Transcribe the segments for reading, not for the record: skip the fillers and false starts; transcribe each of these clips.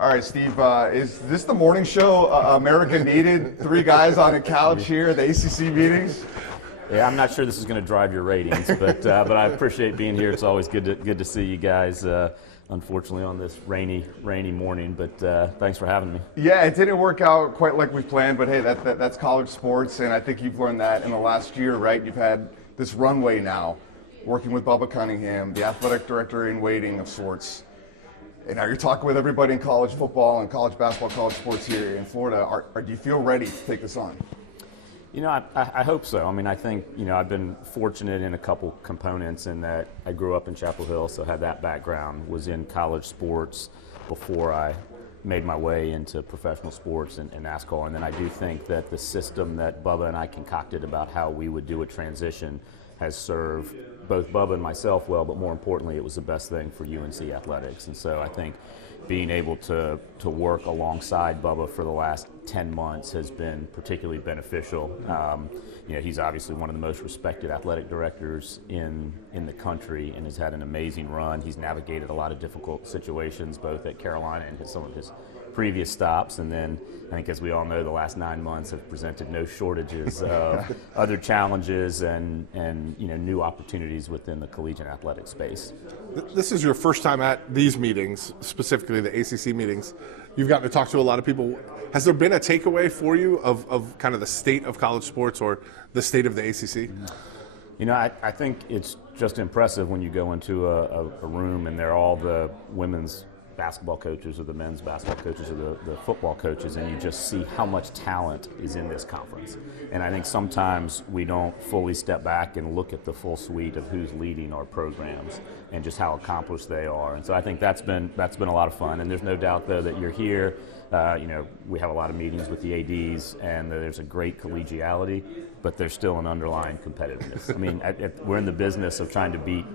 All right, Steve, is this the morning show America needed? Three guys on a couch here at the ACC meetings? Yeah, I'm not sure this is going to drive your ratings, but I appreciate being here. It's always good to see you guys. Unfortunately, on this rainy morning, but thanks for having me. Yeah, it didn't work out quite like we planned, but hey, that's college sports, and I think you've learned that in the last year, right? You've had this runway now, working with Bubba Cunningham, the athletic director in waiting of sorts. And now you're talking with everybody in college football and college basketball, college sports here in Florida. Do you feel ready to take this on? You know, I hope so. I mean, I think, I've been fortunate in a couple components in that I grew up in Chapel Hill, so had that background, was in college sports before I made my way into professional sports and NASCAR. And then I do think that the system that Bubba and I concocted about how we would do a transition has served both Bubba and myself well, but more importantly, it was the best thing for UNC athletics. And so I think being able to work alongside Bubba for the last 10 months has been particularly beneficial. He's obviously one of the most respected athletic directors in the country and has had an amazing run. He's navigated a lot of difficult situations, both at Carolina and some of his previous stops, and then I think, as we all know, the last 9 months have presented no shortages of other challenges and new opportunities within the collegiate athletic space. This is your first time at these meetings, specifically the ACC meetings. You've gotten to talk to a lot of people. Has there been a takeaway for you of kind of the state of college sports or the state of the ACC? I think it's just impressive when you go into a room and they're all the women's basketball coaches or the men's basketball coaches or the football coaches, and you just see how much talent is in this conference. And I think sometimes we don't fully step back and look at the full suite of who's leading our programs and just how accomplished they are. And so I think that's been a lot of fun. And there's no doubt, though, that you're here. We have a lot of meetings with the ADs, and there's a great collegiality, but there's still an underlying competitiveness. I mean, we're in the business of trying to beat,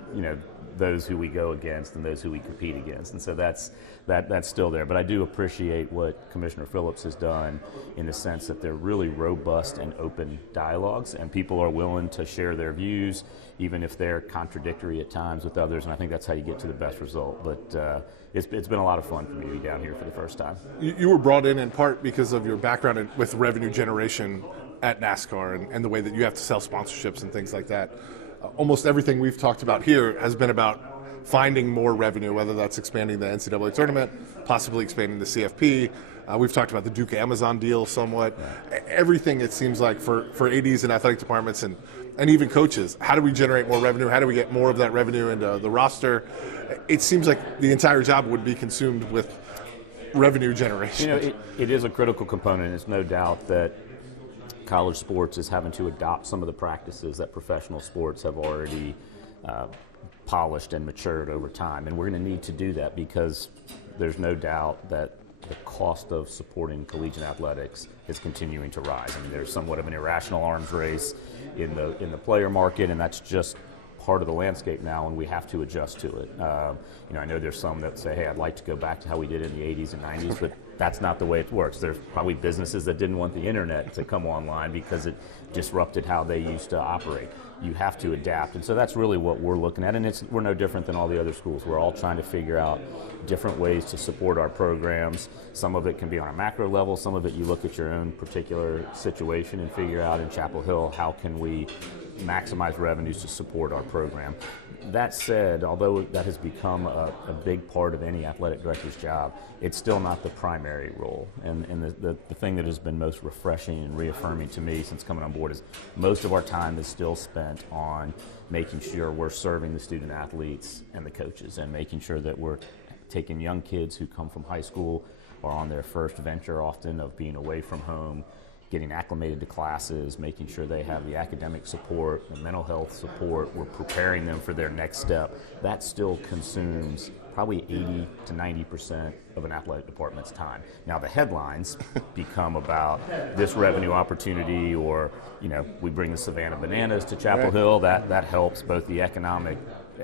those who we go against and those who we compete against, and so that's still there. But I do appreciate what Commissioner Phillips has done in the sense that they're really robust and open dialogues, and people are willing to share their views, even if they're contradictory at times with others. And I think that's how you get to the best result. But it's been a lot of fun for me to be down here for the first time. You were brought in part because of your background with revenue generation at NASCAR and the way that you have to sell sponsorships and things like that. Almost everything we've talked about here has been about finding more revenue, whether that's expanding the NCAA tournament, possibly expanding the CFP. We've talked about the Duke Amazon deal somewhat. Yeah. Everything, it seems like, for ADs and athletic departments and even coaches, how do we generate more revenue? How do we get more of that revenue into the roster? It seems like the entire job would be consumed with revenue generation. It is a critical component. It's no doubt that college sports is having to adopt some of the practices that professional sports have already polished and matured over time. And we're going to need to do that because there's no doubt that the cost of supporting collegiate athletics is continuing to rise. I mean, there's somewhat of an irrational arms race in the player market, and that's just part of the landscape now, and we have to adjust to it. I know there's some that say, hey, I'd like to go back to how we did in the 80s and 90s, but that's not the way it works. There's probably businesses that didn't want the internet to come online because it disrupted how they used to operate. You have to adapt, and so that's really what we're looking at, and we're no different than all the other schools. We're all trying to figure out different ways to support our programs. Some of it can be on a macro level. Some of it you look at your own particular situation and figure out in Chapel Hill, how can we maximize revenues to support our program. That said, although that has become a big part of any athletic director's job, it's still not the primary role. And the thing that has been most refreshing and reaffirming to me since coming on board is most of our time is still spent on making sure we're serving the student athletes and the coaches and making sure that we're taking young kids who come from high school or on their first venture often of being away from home, getting acclimated to classes, making sure they have the academic support, the mental health support. We're preparing them for their next step. That still consumes probably 80 to 90% of an athletic department's time. Now the headlines become about this revenue opportunity, or we bring the Savannah Bananas to Chapel Hill. That helps both the economic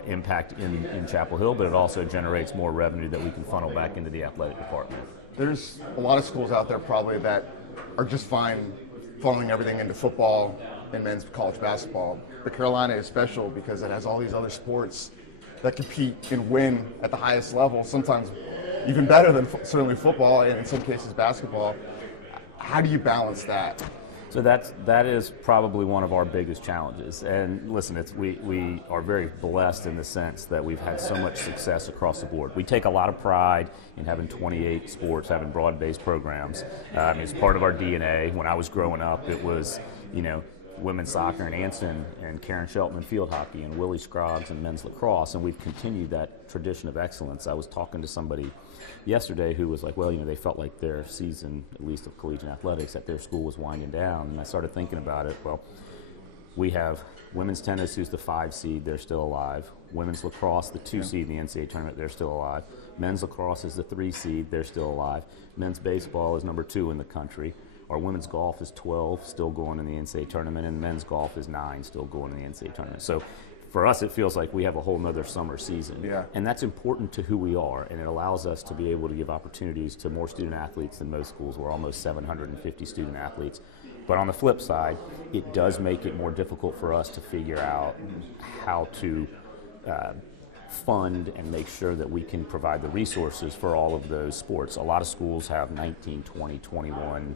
impact in Chapel Hill, but it also generates more revenue that we can funnel back into the athletic department. There's a lot of schools out there probably that are just fine funneling everything into football and men's college basketball. But Carolina is special because it has all these other sports that compete and win at the highest level, sometimes even better than certainly football and in some cases basketball. How do you balance that? So that is probably one of our biggest challenges. And listen, we are very blessed in the sense that we've had so much success across the board. We take a lot of pride in having 28 sports, having broad-based programs. It's part of our DNA. When I was growing up, it was, women's soccer and Anston and Karen Shelton field hockey and Willie Scroggs and men's lacrosse, and we've continued that tradition of excellence. I was talking to somebody yesterday who was like, well, they felt like their season, at least of collegiate athletics, at their school was winding down, and I started thinking about it. Well, we have women's tennis, who's the 5 seed, they're still alive. Women's lacrosse, the 2 seed in the NCAA tournament, they're still alive. Men's lacrosse is the 3 seed, they're still alive. Men's baseball is number 2 in the country. Our women's golf is 12, still going in the NCAA tournament, and men's golf is 9, still going in the NCAA tournament. So for us, it feels like we have a whole nother summer season. Yeah. And that's important to who we are, and it allows us to be able to give opportunities to more student athletes than most schools. We're almost 750 student athletes. But on the flip side, it does make it more difficult for us to figure out how to fund and make sure that we can provide the resources for all of those sports. A lot of schools have 19, 20, 21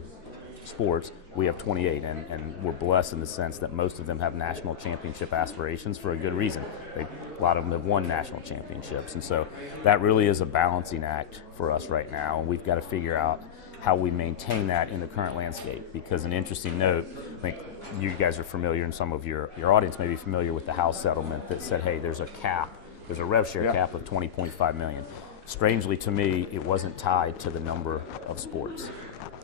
sports. We have 28, and we're blessed in the sense that most of them have national championship aspirations for a good reason. A lot of them have won national championships, and so that really is a balancing act for us right now, and we've got to figure out how we maintain that in the current landscape. Because an interesting note, I think you guys are familiar, and some of your audience may be familiar with the House settlement that said, hey, there's a cap, there's a rev share cap of $20.5 million. Strangely to me, it wasn't tied to the number of sports.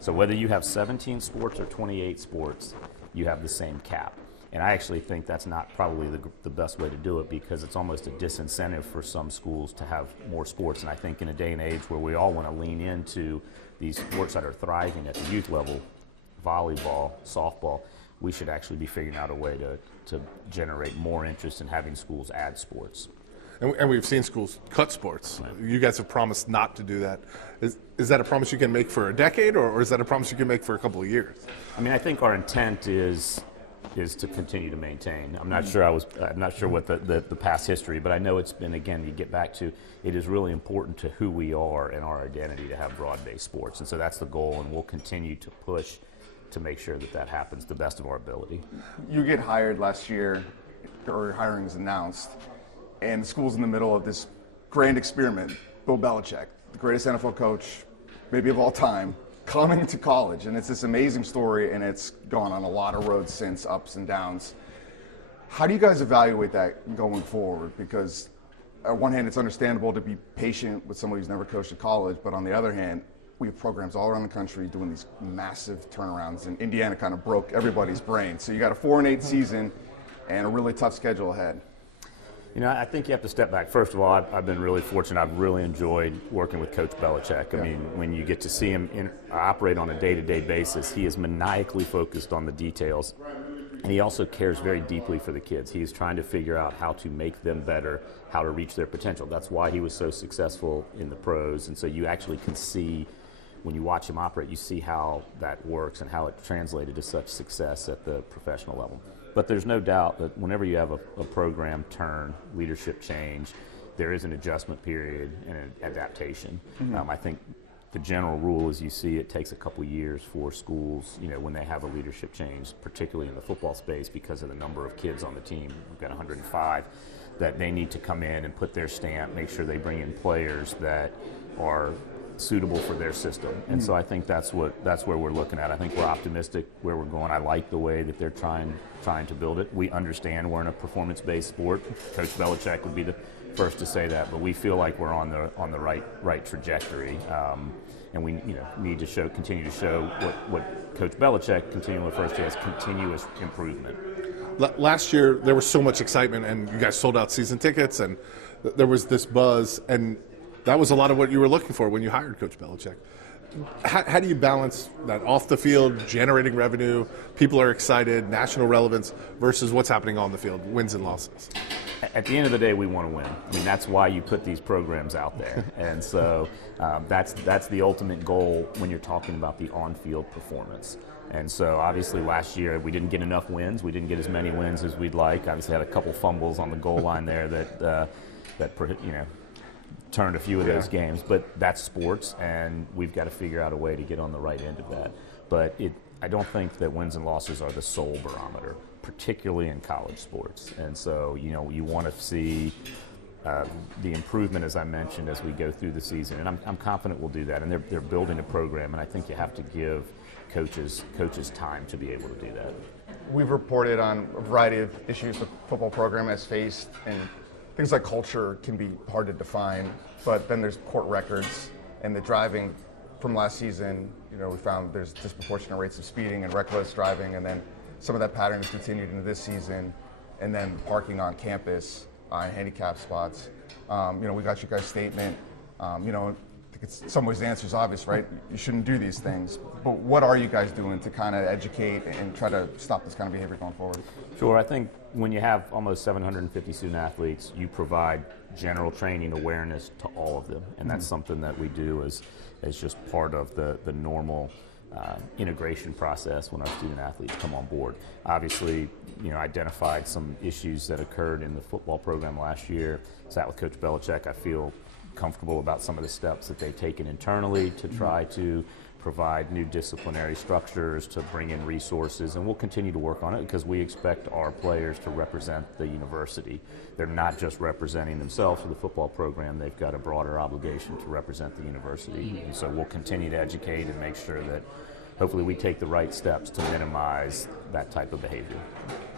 So whether you have 17 sports or 28 sports, you have the same cap. And I actually think that's not probably the best way to do it, because it's almost a disincentive for some schools to have more sports. And I think in a day and age where we all want to lean into these sports that are thriving at the youth level, volleyball, softball, we should actually be figuring out a way to generate more interest in having schools add sports. And we've seen schools cut sports. Right. You guys have promised not to do that. Is that a promise you can make for a decade, or is that a promise you can make for a couple of years? I think our intent is to continue to maintain. I'm not sure what the past history, but I know it's been, again, you get back to, it is really important to who we are and our identity to have broad-based sports. And so that's the goal, and we'll continue to push to make sure that happens to the best of our ability. You get hired last year, or hiring is announced, and the school's in the middle of this grand experiment. Bill Belichick, the greatest NFL coach maybe of all time, coming to college. And it's this amazing story, and it's gone on a lot of roads since, ups and downs. How do you guys evaluate that going forward? Because on one hand, it's understandable to be patient with somebody who's never coached at college, but on the other hand, we have programs all around the country doing these massive turnarounds, and Indiana kind of broke everybody's brain. So you got a 4-8 season and a really tough schedule ahead. I think you have to step back. First of all, I've been really fortunate. I've really enjoyed working with Coach Belichick. I mean, when you get to see him operate on a day-to-day basis, he is maniacally focused on the details. And he also cares very deeply for the kids. He is trying to figure out how to make them better, how to reach their potential. That's why he was so successful in the pros. And so you actually can see, when you watch him operate, you see how that works and how it translated to such success at the professional level. But there's no doubt that whenever you have a program turn, leadership change, there is an adjustment period and an adaptation. Mm-hmm. I think the general rule is, you see, it takes a couple years for schools, when they have a leadership change, particularly in the football space, because of the number of kids on the team. We've got 105, that they need to come in and put their stamp, make sure they bring in players that are suitable for their system. And so I think that's where we're looking at. I think we're optimistic where we're going. I like the way that they're trying to build it. We understand we're in a performance-based sport. Coach Belichick would be the first to say that, but we feel like we're on the right trajectory. And we need to continue to show what Coach Belichick continually refers to as continuous improvement. Last year there was so much excitement, and you guys sold out season tickets, and there was this buzz, and that was a lot of what you were looking for when you hired Coach Belichick. How do you balance that off the field, generating revenue, people are excited, national relevance, versus what's happening on the field, wins and losses? At the end of the day, we want to win. That's why you put these programs out there. And so that's the ultimate goal when you're talking about the on-field performance. And so obviously last year we didn't get enough wins. We didn't get as many wins as we'd like. Obviously had a couple fumbles on the goal line there that turned a few of those games, but that's sports, and we've got to figure out a way to get on the right end of that. But I don't think that wins and losses are the sole barometer, particularly in college sports. And so, you want to see the improvement, as I mentioned, as we go through the season. And I'm confident we'll do that. And they're building a program, and I think you have to give coaches time to be able to do that. We've reported on a variety of issues the football program has faced, and things like culture can be hard to define, but then there's court records and the driving from last season. We found there's disproportionate rates of speeding and reckless driving, and then some of that pattern has continued into this season, and then parking on campus in handicap spots. We got you guys' statement. I think it's in some ways the answer is obvious, right? You shouldn't do these things. But what are you guys doing to kind of educate and try to stop this kind of behavior going forward? Sure. I think when you have almost 750 student athletes, you provide general training awareness to all of them, and that's something that we do as just part of the normal integration process when our student athletes come on board. Obviously, identified some issues that occurred in the football program last year. Sat with Coach Belichick. I feel comfortable about some of the steps that they've taken internally to try to provide new disciplinary structures, to bring in resources, and we'll continue to work on it because we expect our players to represent the university. They're not just representing themselves or the football program, they've got a broader obligation to represent the university. And so we'll continue to educate and make sure that hopefully we take the right steps to minimize that type of behavior.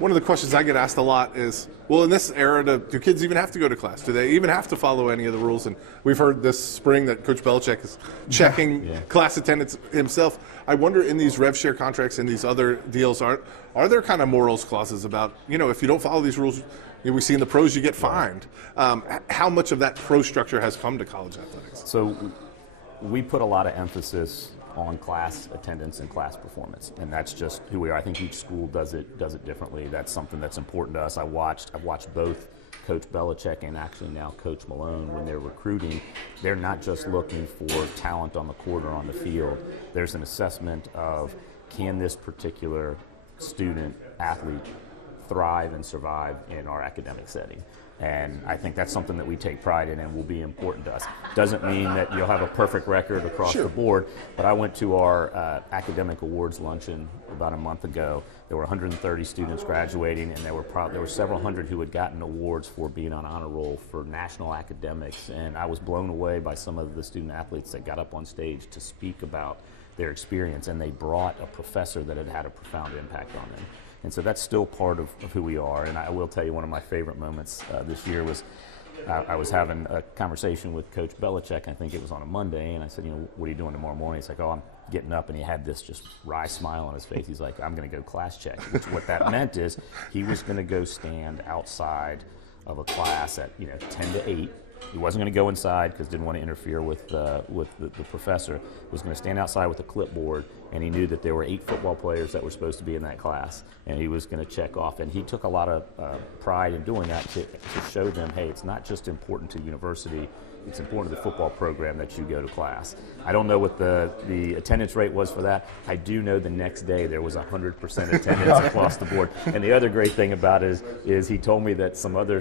One of the questions I get asked a lot is, well, in this era, do kids even have to go to class? Do they even have to follow any of the rules? And we've heard this spring that Coach Belichick is checking class attendance himself. I wonder, in these rev share contracts and these other deals, are there kind of morals clauses about, if you don't follow these rules, we see in the pros you get fined. How much of that pro structure has come to college athletics? So we put a lot of emphasis on class attendance and class performance, and that's just who we are. I think each school does it differently. That's something that's important to us. I've watched both Coach Belichick and actually now Coach Malone when they're recruiting. They're not just looking for talent on the court or on the field. There's an assessment of, can this particular student athlete thrive and survive in our academic setting? And I think that's something that we take pride in and will be important to us. Doesn't mean that you'll have a perfect record across the board, but I went to our academic awards luncheon about a month ago. There were 130 students graduating, and there were several hundred who had gotten awards for being on honor roll for national academics. And I was blown away by some of the student athletes that got up on stage to speak about their experience, and they brought a professor that had had a profound impact on them. And so that's still part of who we are. And I will tell you, one of my favorite moments this year was I was having a conversation with Coach Belichick. I think it was on a Monday, and I said, what are you doing tomorrow morning? He's like, I'm getting up, and he had this just wry smile on his face. He's like, I'm going to go class check. Which what that meant is he was going to go stand outside of a class at 10 to 8. He wasn't going to go inside because didn't want to interfere with the professor. He was going to stand outside with a clipboard, and he knew that there were 8 football players that were supposed to be in that class, and he was going to check off. And he took a lot of pride in doing that to show them, hey, it's not just important to the university, it's important to the football program that you go to class. I don't know what the attendance rate was for that. I do know the next day there was 100% attendance across the board. And the other great thing about it is he told me that some other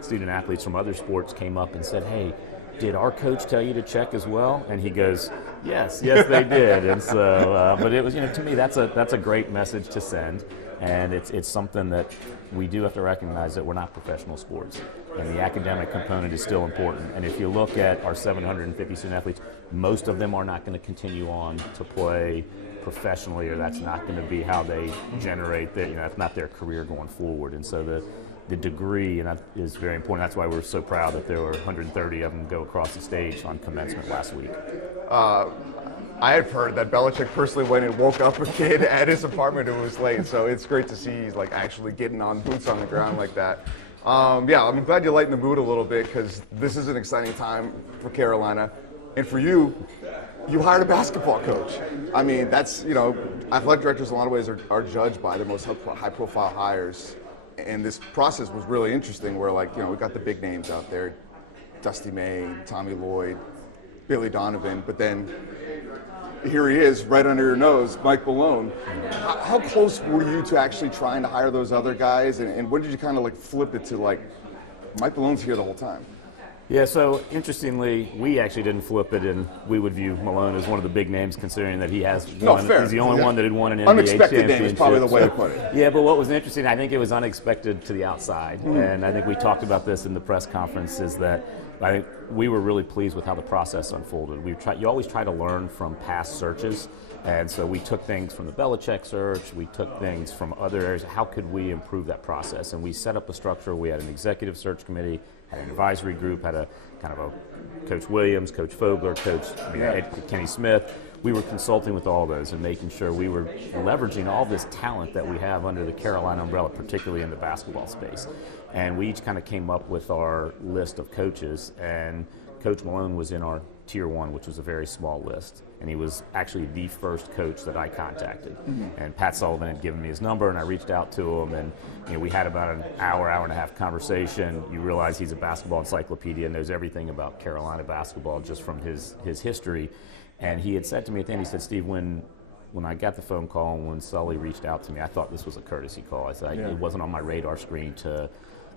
student athletes from other sports came up and said, hey, did our coach tell you to check as well? And he goes, yes, they did. And so, but it was, to me, that's a great message to send. And it's something that we do have to recognize that we're not professional sports. And the academic component is still important. And if you look at our 750 student athletes, most of them are not going to continue on to play professionally, or that's not going to be how they generate their, that's not their career going forward. And so the degree, and that is very important. That's why we're so proud that there were 130 of them go across the stage on commencement last week. I had heard that Belichick personally went and woke up a kid at his apartment and was late, so it's great to see he's actually getting on boots on the ground like that. I'm glad you lightened the mood a little bit, because this is an exciting time for Carolina. And for you, you hired a basketball coach. I mean, that's, athletic directors in a lot of ways are judged by the most high-profile hires. And this process was really interesting where, we got the big names out there, Dusty May, Tommy Lloyd, Billy Donovan, but then here he is right under your nose, Mike Malone. How close were you to actually trying to hire those other guys? And when did you kind of flip it to Mike Malone's here the whole time? Yeah, so interestingly, we actually didn't flip it, and we would view Malone as one of the big names, considering that he has won. Fair. He's the only one that had won an NBA Unexpected championship. name is probably the way to put it. Yeah, but what was interesting, I think it was unexpected to the outside, and I think we talked about this in the press conference, is that I think we were really pleased with how the process unfolded. You always try to learn from past searches, and so we took things from the Belichick search, we took things from other areas. How could we improve that process? And we set up a structure. We had an executive search committee, had an advisory group, had a kind of a Coach Williams, Coach Fogler, Kenny Smith. We were consulting with all those and making sure we were leveraging all this talent that we have under the Carolina umbrella, particularly in the basketball space. And we each kind of came up with our list of coaches, and Coach Malone was in our Tier 1, which was a very small list. And he was actually the first coach that I contacted. And Pat Sullivan had given me his number, and I reached out to him, and we had about an hour and a half conversation. You realize he's a basketball encyclopedia and knows everything about Carolina basketball just from his history. And he had said to me at the end, he said, Steve, when I got the phone call and when Sully reached out to me, I thought this was a courtesy call. I said, it wasn't on my radar screen to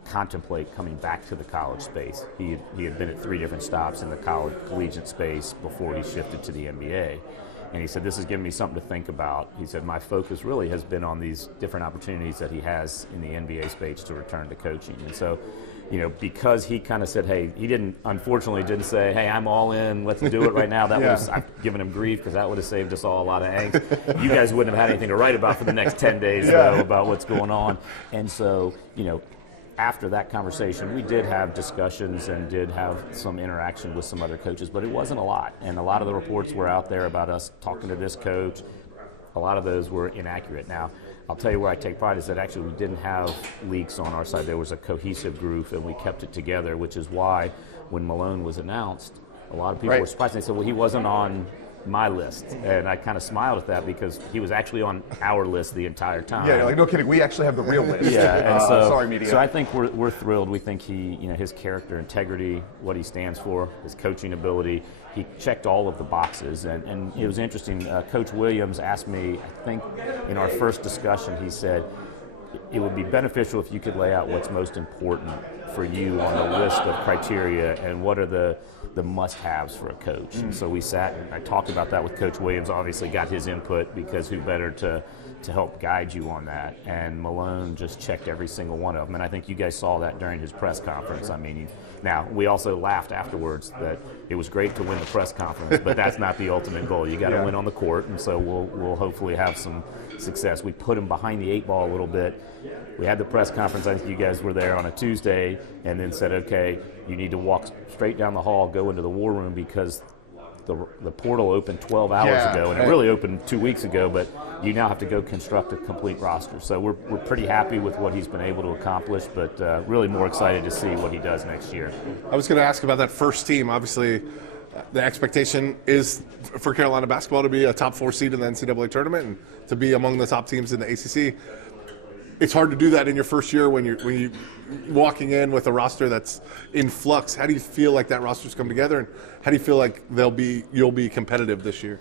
contemplate coming back to the college space. He had been at 3 different stops in the collegiate space before he shifted to the NBA. And he said, this is giving me something to think about. He said, my focus really has been on these different opportunities that he has in the NBA space to return to coaching. And so, because he kind of said, hey, he unfortunately didn't say, hey, I'm all in, let's do it right now. That was, I've given him grief because that would have saved us all a lot of angst. You guys wouldn't have had anything to write about for the next 10 days, though, about what's going on. And so, after that conversation, we did have discussions and did have some interaction with some other coaches, but it wasn't a lot. And a lot of the reports were out there about us talking to this coach. A lot of those were inaccurate. Now, I'll tell you where I take pride is that actually we didn't have leaks on our side. There was a cohesive group, and we kept it together, which is why when Malone was announced, a lot of people were surprised. They said, well, he wasn't on my list, and I kind of smiled at that because he was actually on our list the entire time. Yeah, you're like, no kidding, we actually have the real list. Yeah, and sorry, media. So I think we're thrilled. We think his character, integrity, what he stands for, his coaching ability, he checked all of the boxes. And it was interesting. Coach Williams asked me, I think in our first discussion, he said, it would be beneficial if you could lay out what's most important for you on the list of criteria and what are the must-haves for a coach. And so we sat and I talked about that with Coach Williams, obviously got his input because who better to help guide you on that. And Malone just checked every single one of them. And I think you guys saw that during his press conference. I mean, now, we also laughed afterwards that it was great to win the press conference, but that's not the ultimate goal. You got to win on the court, and so we'll hopefully have some success. We put him behind the 8 ball a little bit. We had the press conference, I think you guys were there on a Tuesday, and then said, okay, you need to walk straight down the hall, go into the war room because the portal opened 12 hours ago, and it really opened 2 weeks ago, but you now have to go construct a complete roster. So we're pretty happy with what he's been able to accomplish, but really more excited to see what he does next year. I was going to ask about that first team. Obviously, the expectation is for Carolina basketball to be a top 4 seed in the NCAA tournament and to be among the top teams in the ACC. It's hard to do that in your first year when you're walking in with a roster that's in flux. How do you feel like that roster's come together, and how do you feel like you'll be competitive this year?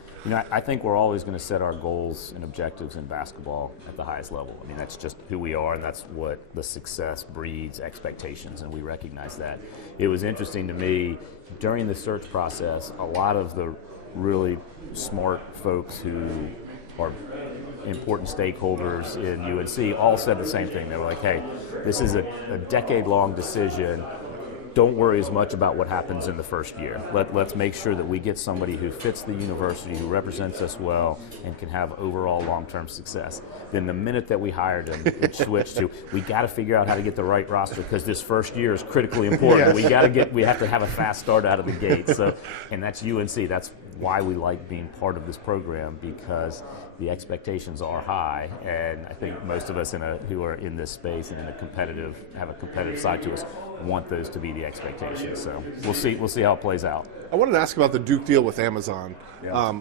I think we're always going to set our goals and objectives in basketball at the highest level. I mean, that's just who we are, and that's what the success breeds expectations, and we recognize that. It was interesting to me during the search process, a lot of the really smart folks who are important stakeholders in UNC all said the same thing. They were like, hey, this is a decade-long decision. Don't worry as much about what happens in the first year. Let's make sure that we get somebody who fits the university, who represents us well, and can have overall long-term success. Then the minute that we hired him, it switched to, we got to figure out how to get the right roster because this first year is critically important. We have to have a fast start out of the gate. So, and that's UNC. That's why we like being part of this program, because the expectations are high, and I think most of us who are in this space and have a competitive side to us want those to be the expectations. So we'll see how it plays out. I wanted to ask about the Duke deal with Amazon.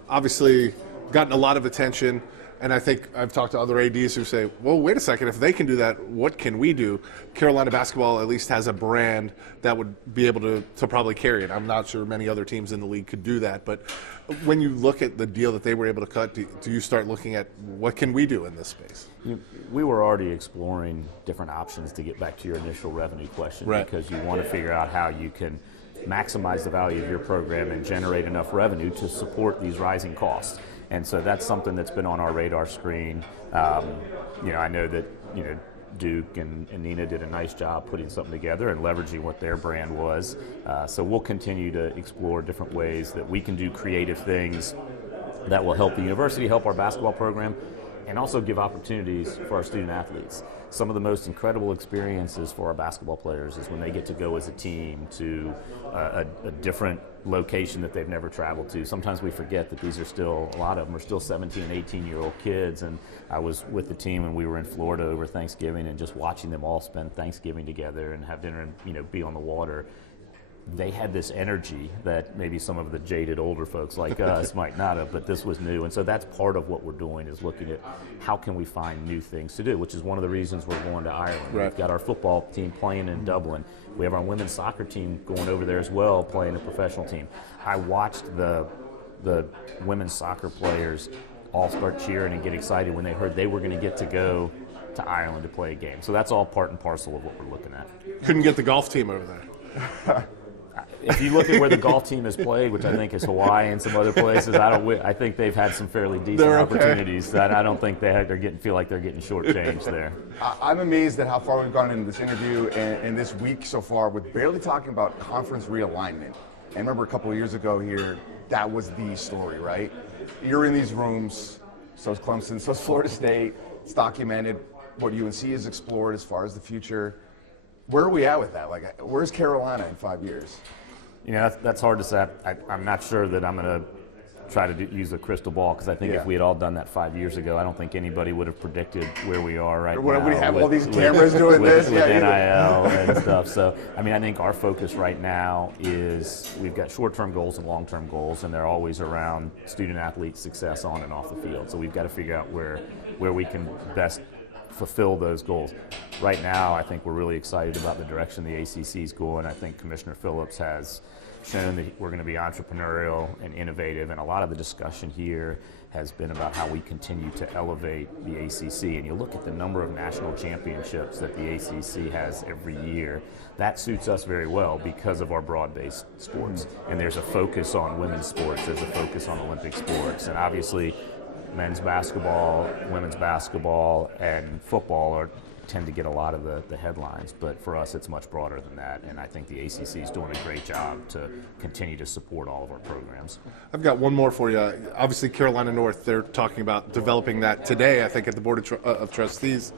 Obviously, gotten a lot of attention, and I think I've talked to other ADs who say, well, wait a second, if they can do that, what can we do? Carolina basketball at least has a brand that would be able to probably carry it. I'm not sure many other teams in the league could do that, but when you look at the deal that they were able to cut, do you start looking at what can we do in this space? We were already exploring different options to get back to your initial revenue question, because you want to figure out how you can maximize the value of your program and generate enough revenue to support these rising costs. And so that's something that's been on our radar screen. I know that Duke and Nina did a nice job putting something together and leveraging what their brand was. So we'll continue to explore different ways that we can do creative things that will help the university, help our basketball program, and also give opportunities for our student athletes. Some of the most incredible experiences for our basketball players is when they get to go as a team to a different location that they've never traveled to. Sometimes we forget that these are still, a lot of them are still 17, 18-year-old kids, and I was with the team and we were in Florida over Thanksgiving, and just watching them all spend Thanksgiving together and have dinner and be on the water. They had this energy that maybe some of the jaded older folks like us might not have, but this was new. And so that's part of what we're doing, is looking at how can we find new things to do, which is one of the reasons we're going to Ireland. Right. We've got our football team playing in Dublin. We have our women's soccer team going over there as well, playing a professional team. I watched the women's soccer players all start cheering and get excited when they heard they were going to get to go to Ireland to play a game. So that's all part and parcel of what we're looking at. Couldn't get the golf team over there. If you look at where the golf team has played, which I think is Hawaii and some other places, I think they've had some fairly decent opportunities. That I don't think feel like they're getting shortchanged there. I'm amazed at how far we've gone into this interview and this week so far with barely talking about conference realignment. And remember a couple of years ago here, that was the story, right? You're in these rooms, so's Clemson, so's Florida State. It's documented what UNC has explored as far as the future. Where are we at with that? Like, where's Carolina in 5 years? That's hard to say. I'm not sure that I'm going to try to use a crystal ball, because I think if we had all done that 5 years ago, I don't think anybody would have predicted where we are right now. We have all these cameras doing this. With NIL and stuff. So, I think our focus right now is we've got short-term goals and long-term goals, and they're always around student-athlete success on and off the field. So we've got to figure out where we can best fulfill those goals. Right now, I think we're really excited about the direction the ACC is going. I think Commissioner Phillips has shown that we're going to be entrepreneurial and innovative, and a lot of the discussion here has been about how we continue to elevate the ACC. And you look at the number of national championships that the ACC has every year, that suits us very well because of our broad-based sports. And there's a focus on women's sports, there's a focus on Olympic sports, and obviously men's basketball, women's basketball, and football tend to get a lot of the headlines, but for us it's much broader than that, and I think the ACC is doing a great job to continue to support all of our programs. I've got one more for you. Obviously, Carolina North, they're talking about developing that today, I think, at the Board of Trustees.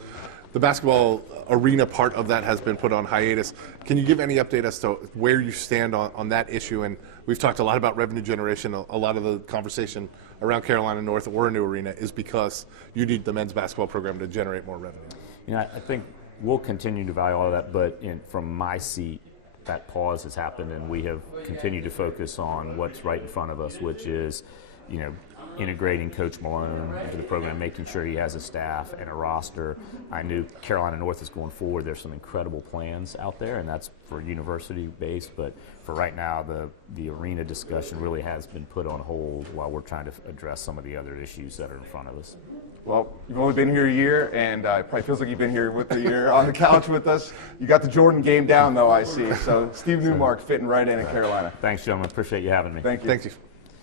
The basketball arena part of that has been put on hiatus. Can you give any update as to where you stand on that issue? And we've talked a lot about revenue generation. A lot of the conversation around Carolina North or a new arena is because you need the men's basketball program to generate more revenue. I think we'll continue to value all of that, but from my seat, that pause has happened, and we have continued to focus on what's right in front of us, which is, integrating Coach Malone into the program, making sure he has a staff and a roster. I knew Carolina North is going forward. There's some incredible plans out there, and that's for university-based, but for right now, the arena discussion really has been put on hold while we're trying to address some of the other issues that are in front of us. Well, you've only been here a year, and it probably feels like you've been here with the year on the couch with us. You got the Jordan game down, though, I see. So Steve Newmark fitting right in at Carolina. Thanks, gentlemen. Appreciate you having me. Thank you. Thank you.